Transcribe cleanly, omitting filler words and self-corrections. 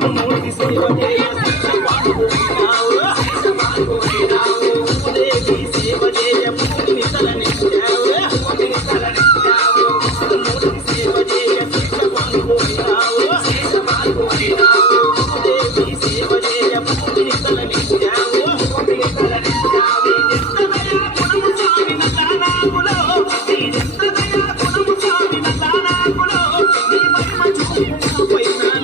మూడికి సేవ చేయ దేవి సేవ చేయ పూర్తిని తలనిచ్చావు మూడికి సేవ చేయ శేషపాల్గొనినావు దేవి సేవ చేయ పూర్తిని తలనిచ్చావు గుణము సాగిన దానాకులో గుణము సాగిన దానాకులో నీ మహిమ చూపిన పైన